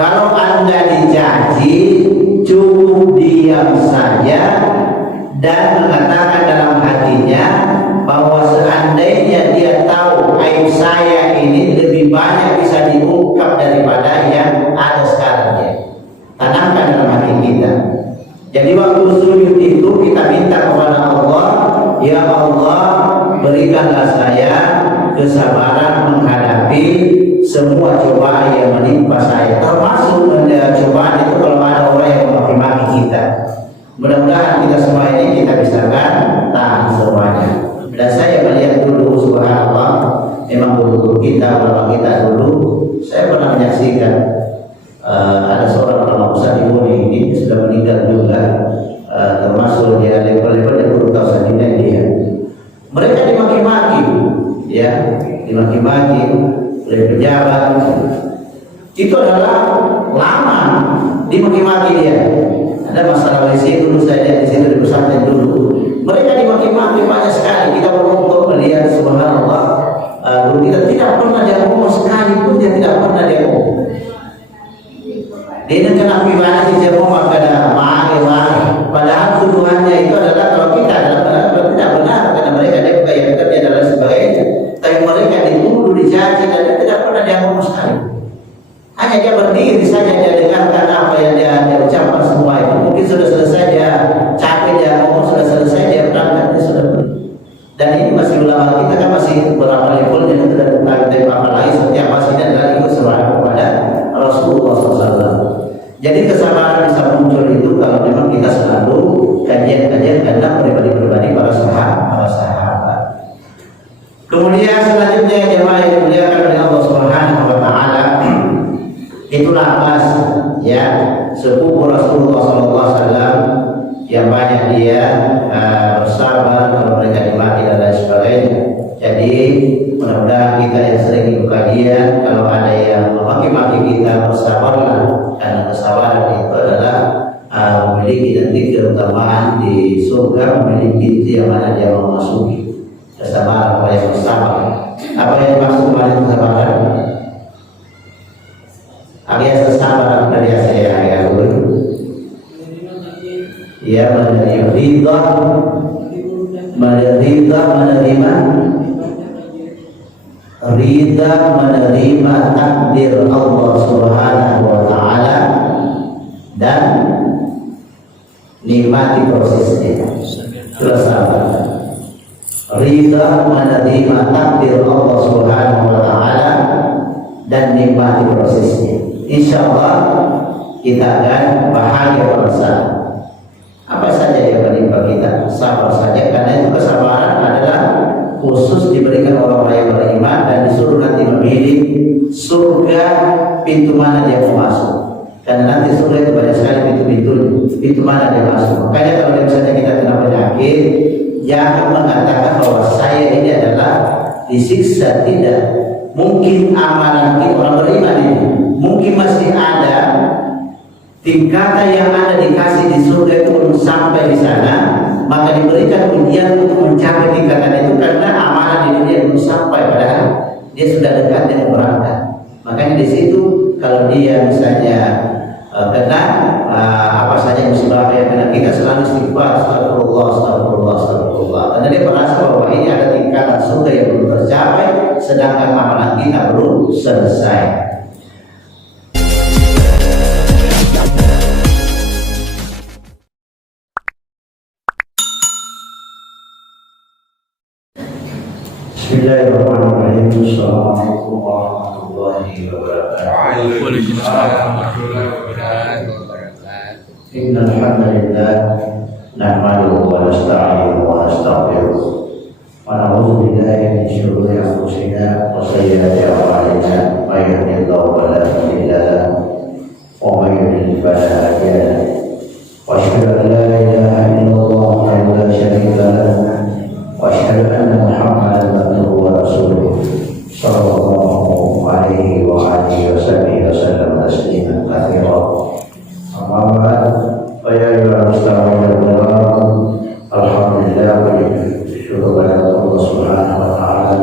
Kalau Anda dicaci, cukup diam saja dan mengatakan dalam hatinya bahwa seandainya dia tahu aib saya ini lebih banyak bisa diungkap daripada yang ada sekarang ya. Tanamkan dalam hati kita. Jadi waktu sujud itu kita minta kepada Allah, ya Allah, berikanlah saya kesabaran menghadapi semua cobaan yang menimpa saya. Termasuk cobaan itu kalau ada orang yang memaki-maki kita. Mudah-mudahan kita semua ini kita bisa tahan semuanya. Dan saya melihat dulu, subhanallah, memang guru kita, ulama kita dulu, saya pernah menyaksikan ada seorang ulama besar di Boni ini sudah meninggal juga, termasuk dia level-level yang guru tauhid dia. Mereka dimaki-maki, ya, dimaki-maki oleh pejabat. Itu adalah lama dimaki-maki dia. Ada masalah WC dulu saya lihat di sini di pesantren dulu. Mereka dimaki-maki banyak sekali. Kita berkumpul melihat subhanallah. Dulu kita tidak pernah dia ngomong sekalipun, dia tidak pernah dia ngomong. Dia kena pidana si dia ngomong pada mari. Padahal tuduhannya itu adalah kalau kita adalah tidak benar karena mereka dia berkata dia adalah sebagainya. Tapi mereka dituduh, dicaci dan dia tidak pernah dia ngomong sekali. Hanya dia berdiri saja, dia dengarkan apa yang dia ucapkan semua itu. Mungkin sudah selesai dia capek, dia ngomong sudah selesai, dia berangkat, dia sudah pergi. Dan ini masih ulama kita kan masih berapa levelnya itu dan dari apa lagi setiap masjid adalah ikut serah kepada Rasulullah SAW. Jadi kesabaran bisa muncul itu kalau memang kita selalu kajian-kajian karena pribadi-pribadi para sahabat. Kemudian selanjutnya jemaah yang dimuliakan oleh Allah Subhanahu wa taala, itulah Abbas ya, sepupu Rasulullah SAW yang banyak dia bersabar kalau mereka dimaki dan lain sebagainya. Jadi mudah-mudahan kita yang sering ikut kajian, kalau ada yang memaki-maki kita, bersabarlah, karena kesabaran itu adalah memiliki nanti keutamaan di surga, memiliki pintu yang mana dia mau masuki. Kesabaran, apa yang bersabar. Apa yang dimaksud kemarin kesabaran? Alias kesabaran dari saya ya guru. Ya, menerima ridha, menerima takdir Allah Subhanahu wa taala dan nikmati prosesnya. Bersabar. Ridha, menerima takdir Allah Subhanahu wa taala dan nikmati prosesnya. Insyaallah kita akan bahagia bersama. Apa saja yang menimpa kita, sabar saja, karena itu kesabaran adalah khusus diberikan orang-orang yang beriman dan disuruh nanti memilih surga pintu mana dia mau masuk. Karena nanti surga itu banyak sekali pintu mana dia masuk. Makanya kalau misalnya kita kena penyakit, jangan mengatakan bahwa saya ini adalah disiksa, tidak. Mungkin amalan kita orang beriman ini, mungkin masih ada tingkatan yang ada dikasih di surga itu belum sampai di sana, maka diberikan ujian untuk mencapai tingkatan itu karena amalan di dunia belum sampai, padahal dia sudah dekat dengan berangkat. Makanya di situ kalau dia misalnya kena apa saja musibah yang kena, kita selalu istighfar, astagfirullah, karena dia merasa bahwa ini ada tingkatan surga yang belum tercapai, sedangkan amalan kita belum selesai. Bismillahirrahmanirrahim. Assalamualaikum warahmatullahi wabarakatuh. Waalaikumsalam warahmatullahi wabarakatuh. Innal hamdalillah nahmaduhu wa nasta'inuhu wa nastaghfiruh wa na'udzu billahi min shururi anfusina wa sayyiati a'malina. May yahdihillahu fala mudilla lahu wa may yudlil fala hadiya lahu. Wa asyhadu an la ilaha illallah wahdahu la syarika lahu wa asyhadu anna Muhammadan abduhu wa rasuluh sallallahu alaihi wa alihi wasallam tasliman katsiran. Amma ba'd, fa ya ayyuhal muslimun alhamdulillah wa syukur kepada Allah Subhanahu wa taala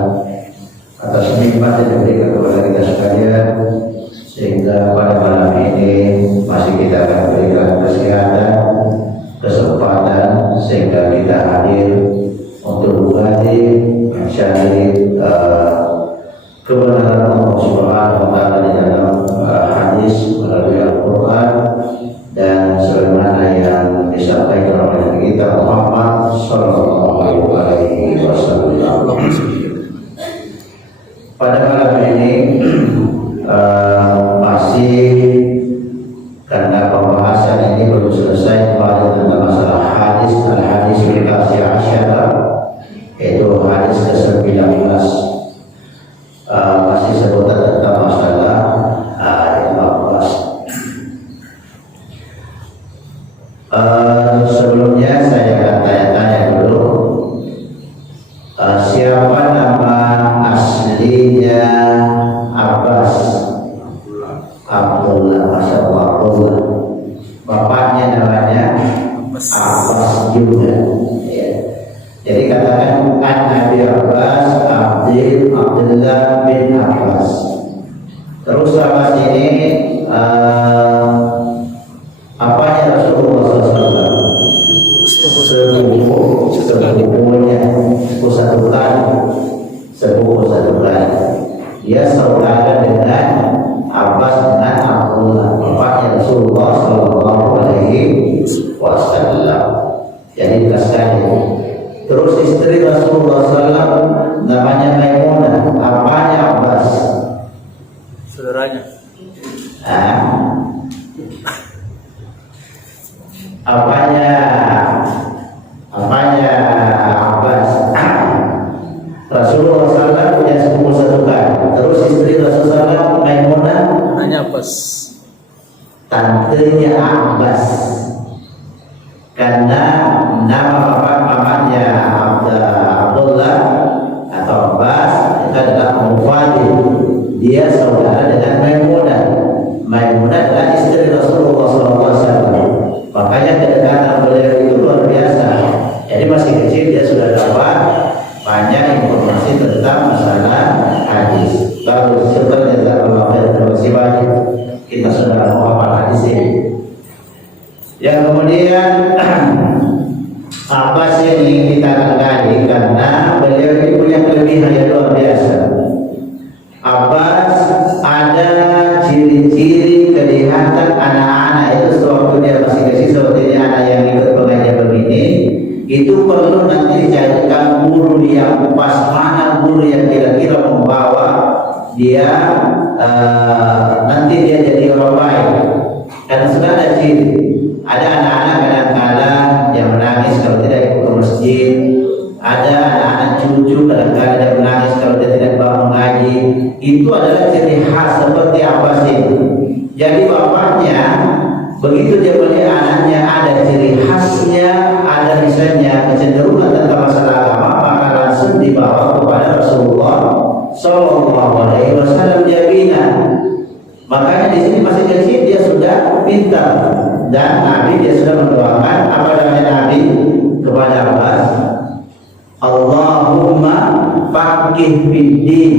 atas nikmat yang diberikan kepada kita sekalian, sehingga pada Masya Allah, bapaknya namanya Abbas juga. Ya. Jadi katakan an Abi Abbas Abdullah bin Abbas. Terus Abbas ini apanya Rasulullah SAW? Sepupunya, sepupu satu kali. Dia saudara dengan Abbas dengan Abdullah, bapaknya Rasulullah SAW. Jadi sekali. Terus istri Rasulullah SAW namanya Maimunah, apanya Abbas? Saudaranya. Apanya Abbas? Rasulullah SAW punya sepupu satu kali. Terus istri Rasulullah SAW Maimunah Namanya Abbas. tantenya Abbas. Karena nama bapak mamanya Abdullah atau Abbas itu adalah Mufadil. Dia saudara dengan Maimunah. Maimunah adalah istri Rasulullah SAW. Makanya kedekatan beliau itu luar biasa. Jadi masih kecil dia sudah dapat banyak informasi tentang masalah hadis. Lalu setelah kita sudah menghafal hadis ini. Yang kemudian Abbas ini kita akan kaji karena beliau ini punya kelebihan yang luar biasa. Abbas ada ciri-ciri kelihatan anak-anak itu sewaktu dia masih kecil, seperti anak yang ikut pengajian begini, itu perlu nanti dicarikan guru yang pas, mana guru yang kira-kira membawa dia nanti dia jadi orang baik. Karena sudah ada ciri. Ada anak-anak kadang-kadang yang menangis kalau tidak ikut ke masjid. Ada anak-anak cucu kadang-kadang dia menangis kalau dia tidak bawa mengaji. Itu adalah ciri khas seperti Abbas ini. Jadi bapaknya begitu dia melihat anaknya ada ciri khasnya, ada misalnya kecenderungan tentang masalah agama, maka langsung dibawa kepada Rasulullah SAW. Dia bina. Makanya di sini masih kecil dia sudah pintar. Dan Nabi dia sudah mendoakan apa namanya Nabi kepada Abbas, Allahumma faqih fiddin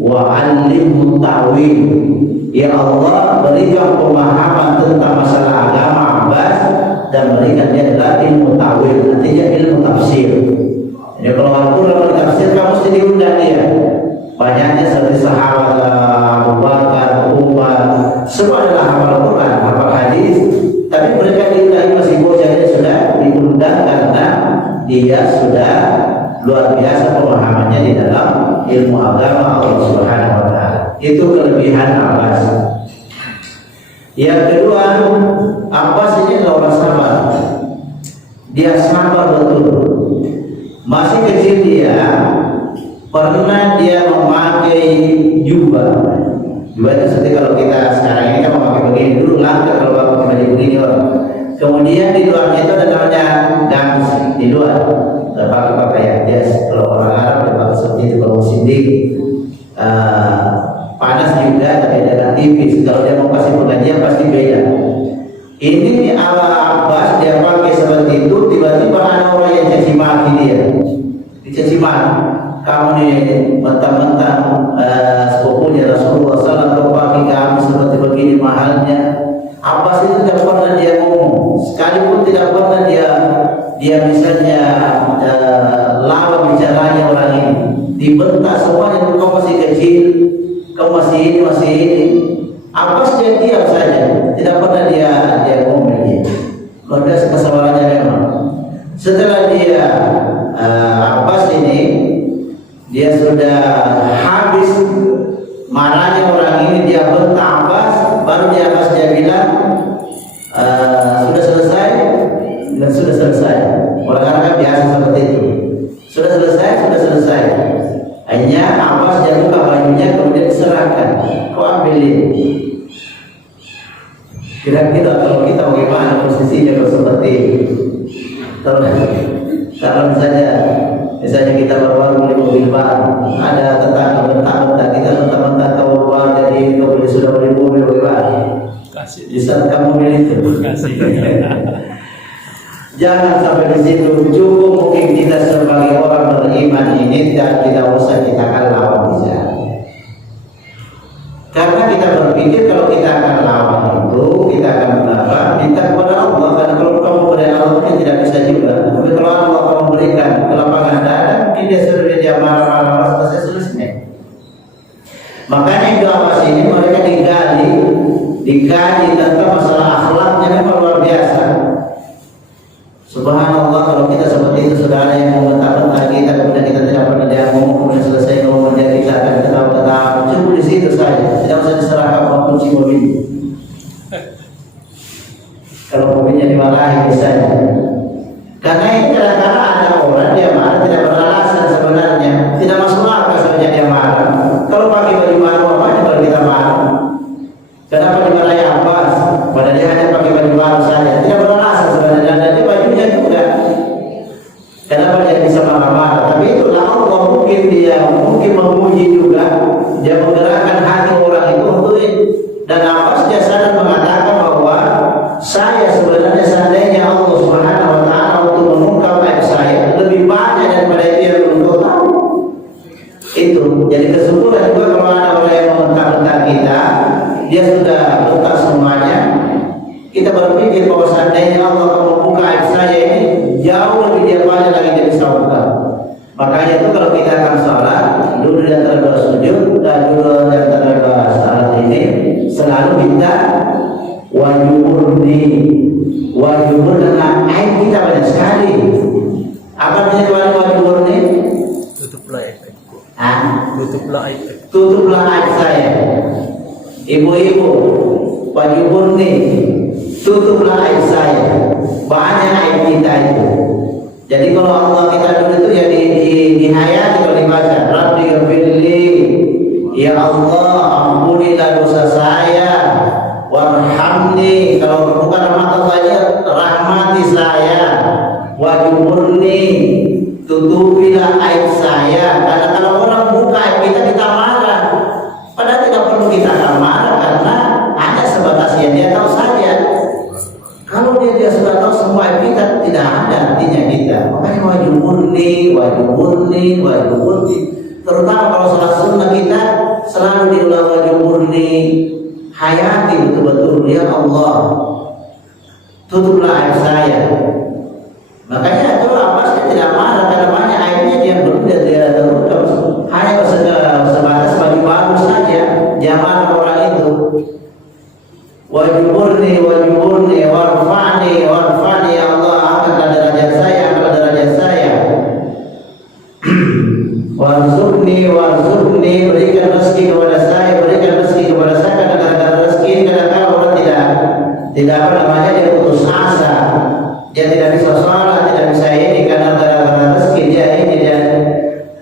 wa 'allimhu ta'wil. Ya Allah, berikan pemahaman tentang masalah agama Abbas dan berikan dia adalah ilmu ta'wil, artinya ilmu tafsir. Jadi kalau Al-Quran tafsir kamu mesti diundang dia. Banyaknya seperti sahabat Abu Bakar, Umar, semua adalah hafal Al-Quran, hafal hadis. Tapi mereka diundang masih bocah, dia sudah diundang karena dia sudah luar biasa pemahamannya di dalam ilmu agama Allah Subhanahu wa taala. Itu kelebihan Abbas. Yang kedua, Abbas ini adalah orang sabar. Dia sabar betul. Masih kecil dia pernah dia memakai jubah. Jubah itu seperti kalau kita sekarang ini kan memakai begini, dulu langka kalau pakai baju begini orang. Kemudian di luarnya itu ada namanya gamis di luar. Pakai pakaian dia kalau orang Arab dia pakai seperti itu kalau musim dingin. Panas juga tapi agak tipis. Kalau dia mau kasih pengajian pasti beda. Ini ala Abbas dia pakai seperti itu, tiba-tiba ada orang yang caci maki dia. Dicaci maki. Kamu nih mentang-mentang sepupunya Rasulullah SAW pakai gamis seperti begini mahalnya. Abbas itu tidak pernah dia ngomong, sekalipun tidak pernah dia misalnya lawan bicaranya orang ini. Dibentak semuanya, kau masih kecil, kau masih ini. Abbas dia diam saja, tidak pernah dia ngomong dia. Luar biasa kesabarannya memang. Setelah dia Abbas ini dia sudah habis marahnya orang ini, dia bentak Abbas, baru dia bilang sudah selesai. Dan sudah selesai. Orang Arab kan biasa seperti itu. Sudah selesai. Hanya Abbas dia buka bajunya kemudian diserahkan. Kau ambil ini. Kira-kira kalau kita bagaimana posisinya kalau seperti itu? Kalau misalnya kita baru beli mobil baru, ada tetangga bentak-bentak kita mentang-mentang kau baru jadi kau sudah beli mobil bagaimana? Kasih. Di saat kamu milih itu. Kasih. Jangan sampai di situ. Cukup mungkin kita sebagai orang beriman ini tidak usah kita akan lawan bisa. Karena kita berpikir kalau kita akan lawan itu, kita akan minta kepada Allah. Karena kalau kamu kepada Allah tidak bisa juga. Tapi kalau Allah kamu berikan kelapangan dada, ini dia suruh dia marah-marah selesai. Makanya itu apa sih ini mereka dikaji tentang masalah akhlaknya memang luar biasa. Subhanallah, kalau kita seperti itu saudara yang membentang-bentang kita, kemudian kita tidak pernah diamuk, kemudian selesai ngomong dia kita akan ketawa-ketawa, cukup di situ saja, tidak usah diserahkan kunci mobil. Kalau mobilnya dimarahi misalnya. Karena ini kadang-kadang ada orang dia marah tidak beralasan sebenarnya, tidak masuk akal sebenarnya dia marah. Kalau pakai baju baru apa baru kita marah. Kenapa dimarahi Abbas? Padahal dia hanya pakai baju baru saja, tidak beralasan sebenarnya dan dia bajunya juga. Kenapa dia bisa marah-marah? Tapi itulah Allah mungkin memuji juga, dia menggerakkan hati orang itu untuk itu. Dan Abbas dia sadar mengatakan bahwa saya sebenarnya seandainya Allah Subhanahu Wa Taala untuk mengungkap aib saya lebih banyak daripada itu yang belum tahu. Itu jadi kesimpulan juga kalau ada orang yang mentang-mentang kita, dia sudah tuntas semuanya. Kita berpikir bahwa seandainya Allah akan membuka aib saya ini jauh lebih dia banyak lagi dia bisa buka. Makanya itu kalau kita akan sholat, dulu di antara dua sujud dan dulu di antara dua salat ini selalu minta wajubur dengan aib kita banyak sekali. Apa artinya wajubur ini? Tutuplah aibku. Tutuplah aib. Tutuplah aib saya. Ibu-ibu, wajubur nih, tutuplah aib saya. Banyak aib kita itu. Jadi kalau Allah kita dulu itu ya dihayati kalau dibaca, Rabbi ghfirli, ya Allah ampunilah dosa saya, warhamni, kalau bukan rahmat Allah ya rahmati saya, wajuburni, tutupilah aib saya. Karena kalau orang buka aib kita marah, padahal tidak perlu kita marah karena hanya sebatas yang dia tahu saja. Kalau dia sudah tahu semua aib kita, tidak ada artinya kita. Makanya wajuburni. Terutama kalau sholat sunnah kita selalu diulang wajuburni. Hayati betul-betul ya Allah, tutuplah aib saya. Makanya itu apa sih tidak marah karena banyak aibnya dia belum dia terus hanya sebatas baju baru saja. Jangan orang itu wajuburni warfani ya Allah, angkatlah derajat saya, warzuqni, berikan rezeki kepada saya, kadang-kadang rezeki, kadang-kadang orang tidak dia putus asa, dia tidak bisa sholat, tidak bisa ini karena rezeki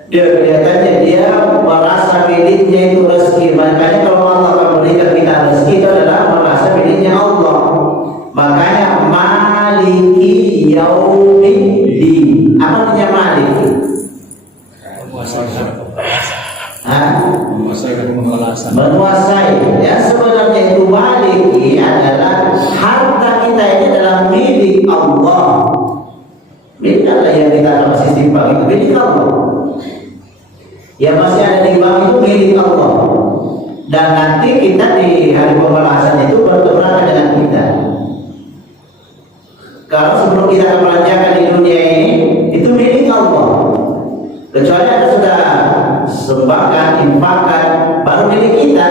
dia kelihatannya dia merasa miliknya itu rezeki. Makanya kalau Allah akan berikan kita rezeki itu adalah merasa miliknya Allah. Makanya maliki yaumiddin. Apa artinya maliki? Menguasai. Ya sebenarnya itu maliki adalah harta kita ini adalah milik Allah. Milik Allah yang kita masih simpan itu milik Allah. Yang masih ada di bank itu milik Allah. Dan nanti kita di hari pembalasan itu berturangan dengan kita. Kalau sebelum kita belanjakan di dunia ini itu milik Allah. Kecuali ada sudah sumbangkan, infakkan, baru milik kita.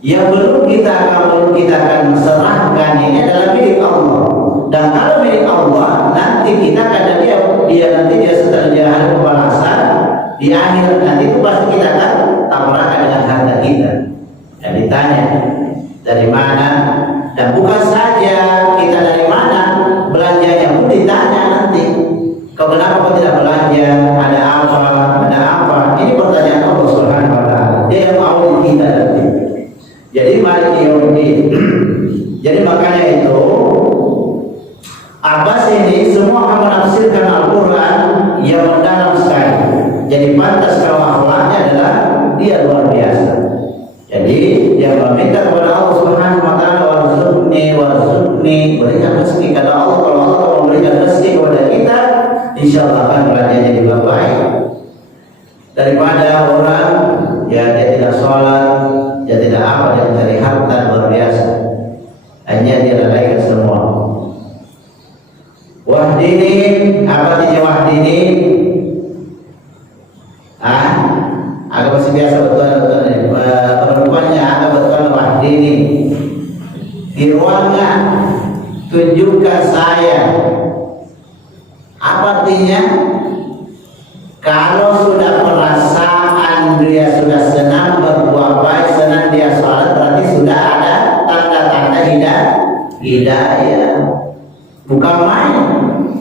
Yang belum kita akan serahkan ini adalah milik Allah. Dan kalau milik Allah, nanti kita akan dia setelah dia hari pembalasan di akhir nanti itu pasti kita akan tabrakan dengan harta kita. Dan ditanya dari mana, dan bukan saja kita dari mana belanjanya pun ditanya nanti. Kau kenapa kau tidak belanja? Ada apa? Ini pertanyaan Allah Subhanahu Wa Taala. Dia yang mau kita nanti. Jadi maliki yaumiddin. Jadi makanya itu Abbas ini semua akan menafsirkan Al-Quran yang mendalam sekali. Jadi pantas kalau akhlaknya adalah dia luar biasa. Jadi dia meminta kepada Allah Subhanahu Wa Taala rzuqni warzuqni, berikan rezeki. Kata Allah, kalau Allah memberikan rezeki kepada kita, insya Allah akan belanjanya juga baik. Daripada orang ya dia tidak sholat, dia tidak apa, dia mencari harta luar biasa, hanya dia lalaikan semua. Wahdini, apa artinya wahdini? Agak masih biasa betul perempuannya agak betul wahdini. Di ruangan tunjukkan saya. Apa artinya? Kalau sudah perasaan dia sudah senang berbuat baik, senang dia sholat, berarti sudah ada tanda-tanda hidayah. Bukan main.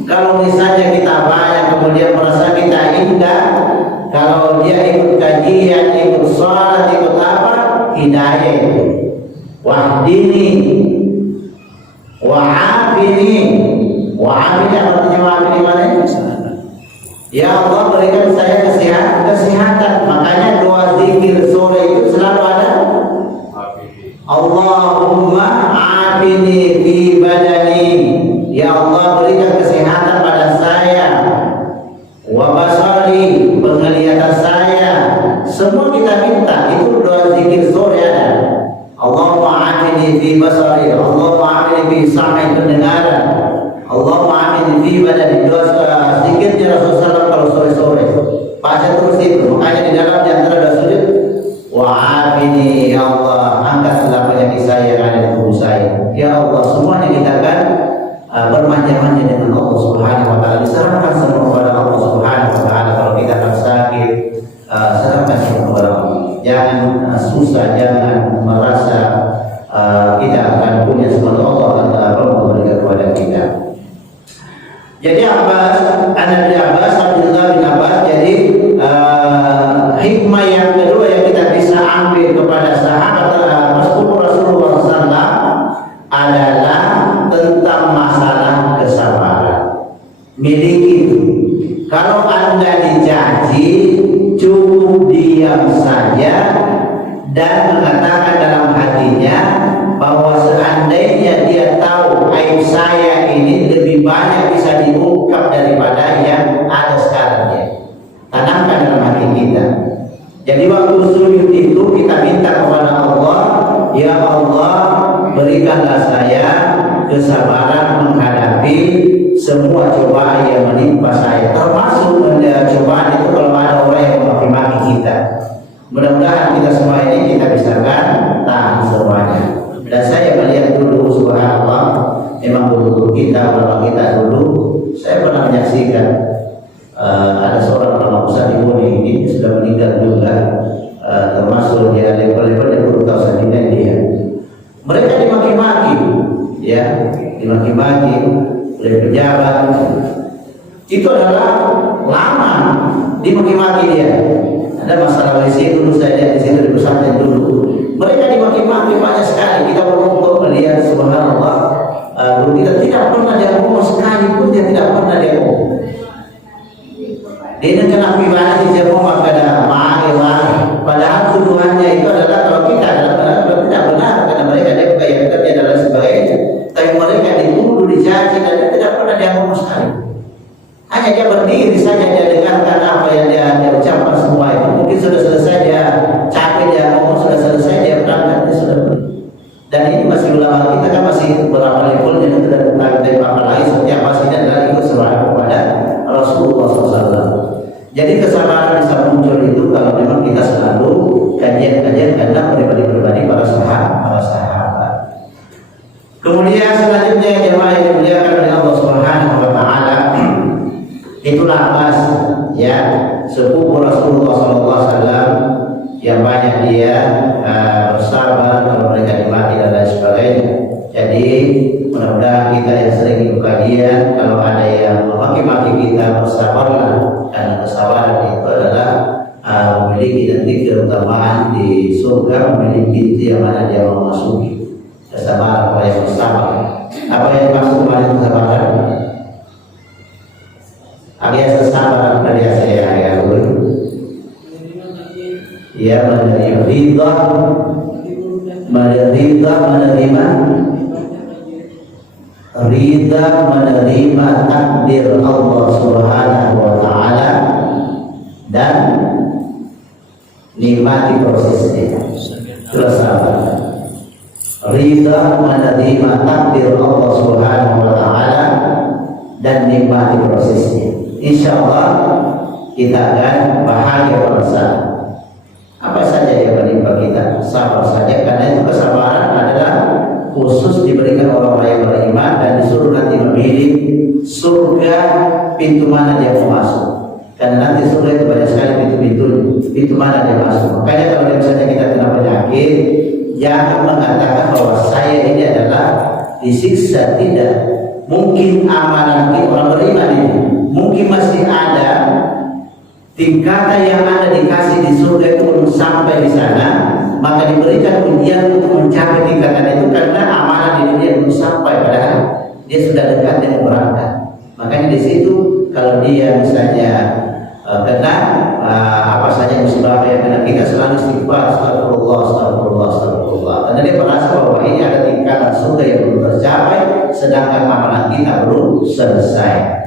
Kalau misalnya kita banyak kemudian merasa kita indah, kalau dia ikut kajian, ikut sholat, ikut apa, hidayah itu. Wahdini, wa'afini, wa'afini apa artinya wa'afini mana? Ya Allah berikan saya kesehatan. Makanya doa zikir sore itu selalu ada. Allahumma afini fi badani. Ya Allah berikan kesehatan pada saya. Wa basari, penglihatan saya. Semua kita minta. Itu doa zikir sore ada. Allahumma afini fi basari. Allahumma afini fi sam'i pendengaran. Allahumma afini fi badani. Doa zikirnya Rasulullah kalau sore-sore. Baca terus itu. Makanya di dalam antara doa sujud, wa'afini ya Allah, angkatlah penyakit saya yang ada di tubuh saya. Ya Allah, semuanya kita akan bermanja-manja dengan Allah Subhanahu wa taala. Diserahkan semua kepada Allah Subhanahu wa taala. Kalau kita akan sakit, serahkan semua kepada Allah. Jangan susah, jangan merasa kita akan punya sesuatu Allah akan memberikan kepada kita. Jadi Abdullah bin Abbas, jadi hikmah yang kedua yang kita bisa ambil kepada sahabat Rasulullah SAW adalah tentang masalah kesabaran. Miliki itu. Kalau Anda dicaci, cukup diam saja dan mengatakan dalam hatinya bahwa seandainya dia tahu aib saya ini lebih banyak bisa diungkap daripada yang ada sekarang ya. Tanamkan dalam hati kita. Jadi waktu sujud itu kita minta kepada Allah, ya Allah berikanlah saya kesabaran menghadapi semua cobaan yang menimpa saya. Termasuk cobaan itu kalau ada orang yang memaki-maki kita. Mudah-mudahan kita semua ini kita bisa tahan semuanya. Dan saya melihat dulu subhanallah, memang dulu kita, ulama kita dulu, saya pernah menyaksikan ada seorang ulama besar di Boni ini sudah meninggal juga, termasuk dia level-level yang perlu tahu saja dia. Mereka dimaki-maki, ya, dimaki-maki oleh pejabat. Itu adalah lama dimaki-maki dia. Ada masalah WC dulu saya lihat di situ di pesantren dulu. Mereka dimaki-maki banyak sekali. Kita berkumpul melihat subhanallah. Dulu kita tidak pernah dia ngomong sekalipun, dia tidak pernah dia ngomong. Dia kena pibana di jempol pada mari. Padahal tuduhannya itu adalah kalau kita adalah tidak benar karena mereka dia bukan yang kerja adalah sebagainya. Tapi mereka dituduh, dicaci dan dia tidak pernah dia ngomong sekali. Hanya dia berdiri saja, dia dengarkan apa yang dia ucapkan semua itu. Mungkin sudah selesai dia capek dia ngomong, sudah selesai dia berangkat, dia sudah pergi. Dan ini masih ulama kita kan masih berapa levelnya itu dan tentang apa lagi seperti apa sih dan ikut serah kepada Rasulullah SAW. Jadi kesabaran bisa muncul itu kalau memang kita selalu kajian-kajian tentang pribadi-pribadi para sahabat. Kemudian selanjutnya jemaah yang dimuliakan oleh Allah Subhanahu wa taala, itulah Abbas ya, sepupu Rasulullah SAW yang banyak dia bersabar kalau mereka dimaki dan lain sebagainya. Jadi mudah-mudahan kita yang sering ikut kajian, kalau ada yang memaki-maki kita, bersabarlah, karena kesabaran itu adalah memiliki nanti keutamaan di surga, memiliki pintu yang mana dia mau masuki. Kesabaran pada yang bersabar. Apa yang dimaksud dengan kesabaran? Alias kesabaran dari saya ya guru. Ya menerima ridha, menerima ridha menerima takdir Allah Subhanahu wa taala dan nikmati prosesnya. Terus apa? Ridha menerima takdir Allah Subhanahu wa taala dan nikmati prosesnya. Insyaallah kita akan bahagia bersama. Apa saja yang menimpa kita, sabar saja, karena itu kesabaran adalah khusus diberikan orang-orang yang beriman dan disuruh nanti memilih surga pintu mana dia mau masuk. Karena nanti surga itu banyak sekali pintu mana dia masuk. Makanya kalau misalnya kita kena penyakit, jangan mengatakan bahwa saya ini adalah disiksa, tidak. Mungkin amalan kita orang beriman ini, mungkin masih ada tingkatan yang ada dikasih di surga itu belum sampai di sana, maka diberikan ujian untuk mencapai tingkatan itu karena amalan di dunia belum sampai, padahal dia sudah dekat dengan berangkat. Makanya di situ kalau dia misalnya kena apa saja musibah yang kena, kita selalu istighfar, astagfirullah, astagfirullah, astagfirullah, karena dia merasa bahwa ini ada tingkatan surga yang belum tercapai sedangkan amalan kita belum selesai.